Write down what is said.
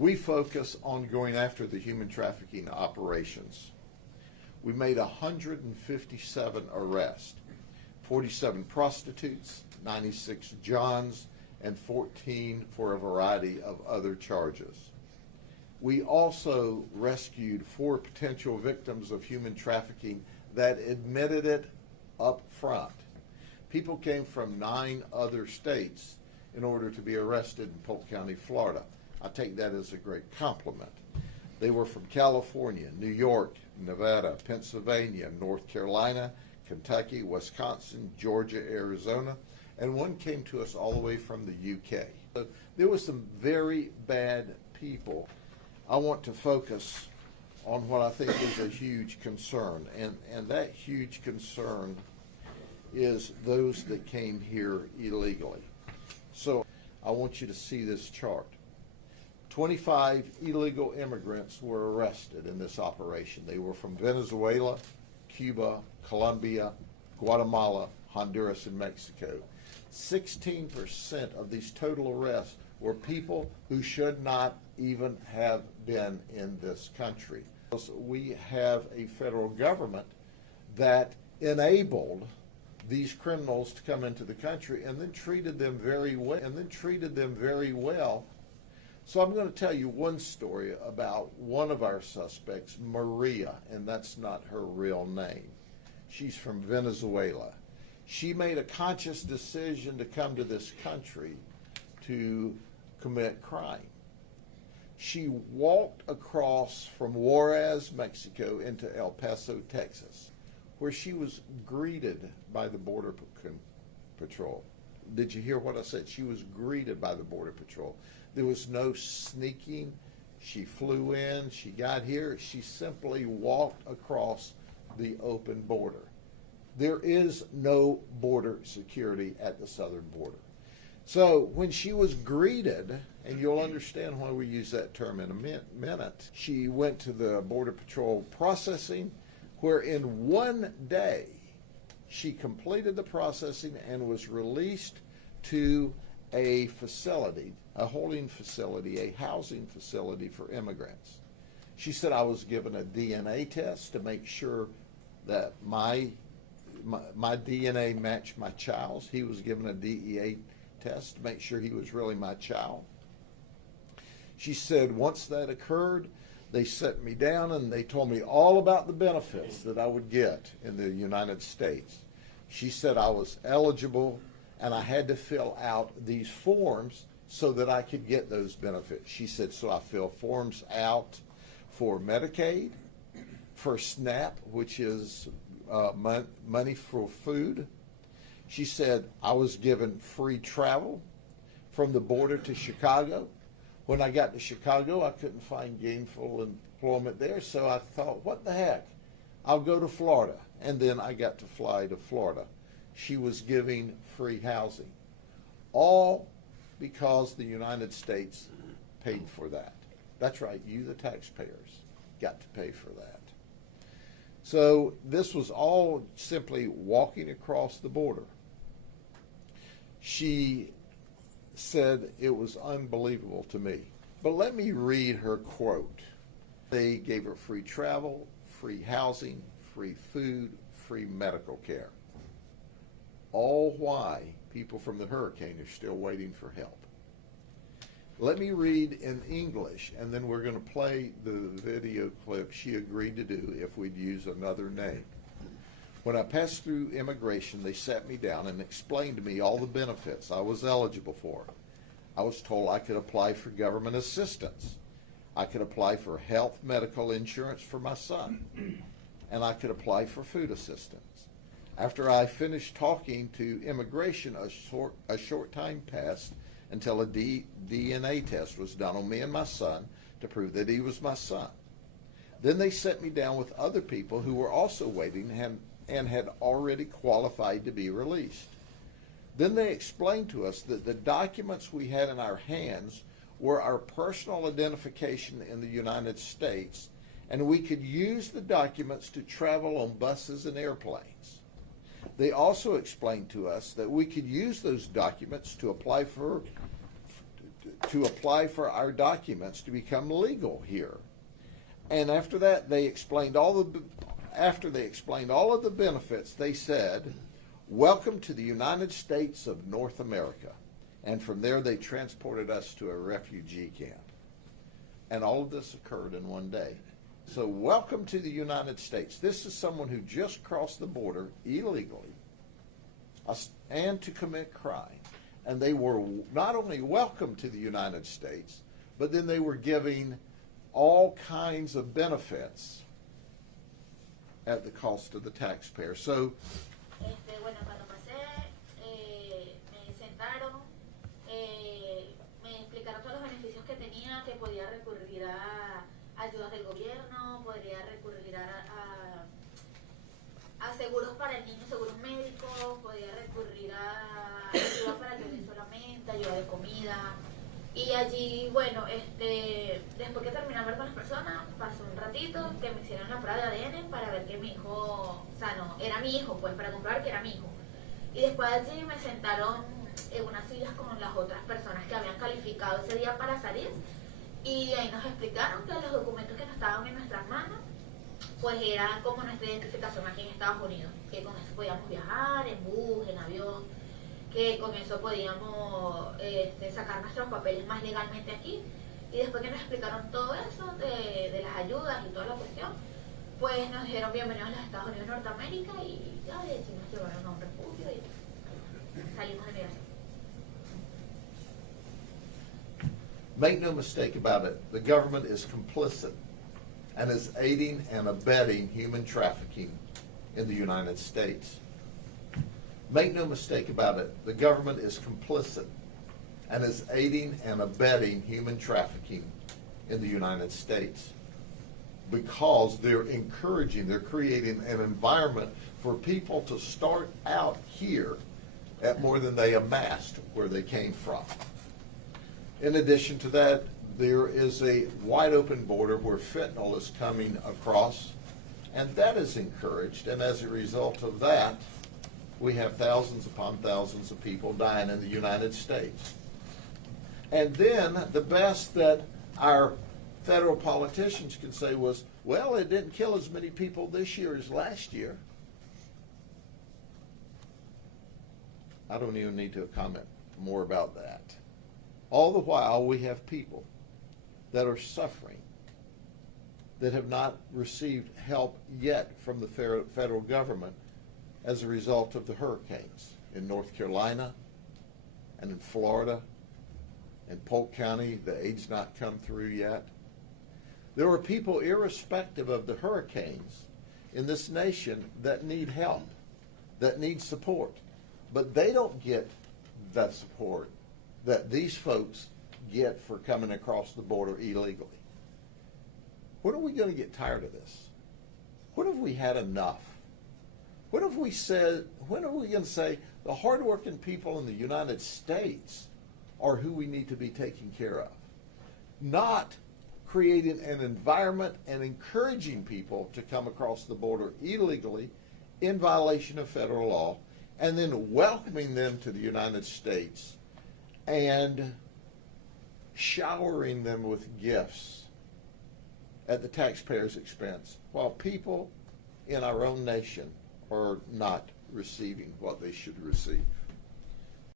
We focus on going after the human trafficking operations. We made 157 arrests, 47 prostitutes, 96 Johns, and 14 for a variety of other charges. We also rescued 4 potential victims of human trafficking that admitted it up front. People came from 9 other states in order to be arrested in Polk County, Florida. I take that as a great compliment. They were from California, New York, Nevada, Pennsylvania, North Carolina, Kentucky, Wisconsin, Georgia, Arizona, and one came to us all the way from the UK. So there were some very bad people. I want to focus on what I think is a huge concern, and that huge concern is those that came here illegally. So I want you to see this chart. 25 illegal immigrants were arrested in this operation. They were from Venezuela, Cuba, Colombia, Guatemala, Honduras, and Mexico. 16% of these total arrests were people who should not even have been in this country. We have a federal government that enabled these criminals to come into the country and then treated them very well. So I'm going to tell you one story about one of our suspects, Maria, and that's not her real name. She's from Venezuela. She made a conscious decision to come to this country to commit crime. She walked across from Juarez, Mexico, into El Paso, Texas, where she was greeted by the Border Patrol. Did you hear what I said? She was greeted by the Border Patrol. There was no sneaking. She flew in, she got here, she simply walked across the open border. There is no border security at the southern border. So when she was greeted, and you'll understand why we use that term in a minute, she went to the Border Patrol processing, where in one day she completed the processing and was released to a facility, a holding facility, a housing facility for immigrants. She said, I was given a DNA test to make sure that my DNA matched my child's. He was given a DEA test to make sure he was really my child. She said once that occurred, they set me down and they told me all about the benefits that I would get in the United States. She said I was eligible and I had to fill out these forms so that I could get those benefits. She said, so I fill forms out for Medicaid, for SNAP, which is money for food. She said I was given free travel from the border to Chicago. When I got to Chicago, I couldn't find gainful employment there, so I thought, what the heck? I'll go to Florida. And then I got to fly to Florida. She was giving free housing, all because the United States paid for that. That's right, you, the taxpayers, got to pay for that. So this was all simply walking across the border. She said it was unbelievable to me. But let me read her quote. They gave her free travel, free housing, free food, free medical care. All why people from the hurricane are still waiting for help. Let me read in English, and then we're going to play the video clip she agreed to do if we'd use another name. When I passed through immigration, they sat me down and explained to me all the benefits I was eligible for. I was told I could apply for government assistance. I could apply for health medical insurance for my son, and I could apply for food assistance. After I finished talking to immigration, a short time passed until a DNA test was done on me and my son to prove that he was my son. Then they set me down with other people who were also waiting and had already qualified to be released. Then they explained to us that the documents we had in our hands were our personal identification in the United States, and we could use the documents to travel on buses and airplanes. They also explained to us that we could use those documents to apply for to apply for our documents to become legal here. And after that, they explained after they explained all of the benefits, they said, "Welcome to the United States of North America." And from there, they transported us to a refugee camp. And all of this occurred in one day. So welcome to the United States. This is someone who just crossed the border illegally and to commit crime. And they were not only welcome to the United States, but then they were giving all kinds of benefits at the cost of the taxpayer. So, Bueno, cuando pasé, me sentaron, me explicaron todos los beneficios que tenía, que podía recurrir a ayudas del gobierno, podría recurrir a seguros para el niño, seguros médicos, podía recurrir a ayuda para el bebé solamente, ayuda de comida. Y allí, bueno, después que terminé de ver con las personas, pasó un ratito que me hicieron la prueba de ADN para ver que mi hijo, o sea, no, era mi hijo, pues para comprobar que era mi hijo. Y después allí me sentaron en unas sillas con las otras personas que habían calificado ese día para salir. Y ahí nos explicaron que los documentos que nos estaban en nuestras manos, pues eran como nuestra identificación aquí en Estados Unidos, que con eso podíamos viajar en bus, en avión, que con eso podíamos sacar nuestros papeles más legalmente aquí. Y después que nos explicaron todo eso, de las ayudas y toda la cuestión, pues nos dijeron bienvenidos a los Estados Unidos de Norteamérica y ya de hecho nos llevaron a un refugio y salimos de migración. make no mistake about it, the government is complicit and is aiding and abetting human trafficking in the United States. Make no mistake about it, the government is complicit and is aiding and abetting human trafficking in the United States because they're creating an environment for people to start out here at more than they amassed where they came from. In addition to that, there is a wide open border where fentanyl is coming across, and that is encouraged, and as a result of that, we have thousands upon thousands of people dying in the United States. And then the best that our federal politicians can say was, well, it didn't kill as many people this year as last year. I don't even need to comment more about that. All the while, we have people that are suffering, that have not received help yet from the federal government as a result of the hurricanes in North Carolina and in Florida. In Polk County, the aid's not come through yet. There are people, irrespective of the hurricanes, in this nation that need help, that need support. But they don't get that support that these folks get for coming across the border illegally. When are we going to get tired of this? When have we had enough? When are we going to say the hardworking people in the United States are who we need to be taking care of? Not creating an environment and encouraging people to come across the border illegally in violation of federal law, and then welcoming them to the United States and showering them with gifts at the taxpayer's expense, while people in our own nation are not receiving what they should receive.